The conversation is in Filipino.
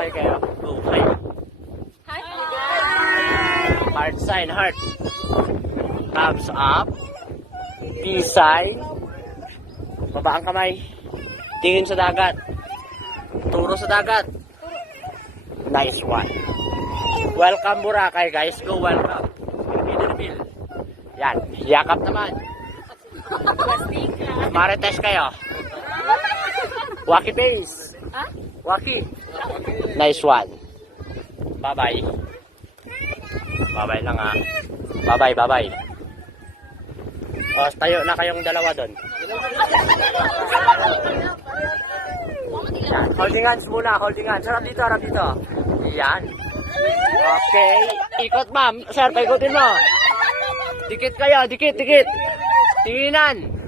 Kaway kayo. Go, hi. Heart sign, heart. Thumbs up. Peace sign. Baba ang kamay. Tingin sa dagat. Turo sa dagat. Nice one. Welcome Boracay guys. Go, welcome. Pinirbil. Yan. Yakap naman. Marites kayo. Waki face. Waki. Nice one. Bye-bye. Bye-bye lang ha. Bye-bye, bye-bye. O, tayo na kayong dalawa doon. Yan. Holding hands muna, holding hands. Harap dito, harap dito. Yan. Okay. Ikot ma'am. Sir, paikutin mo. Dikit kayo, dikit, dikit. Tinginan.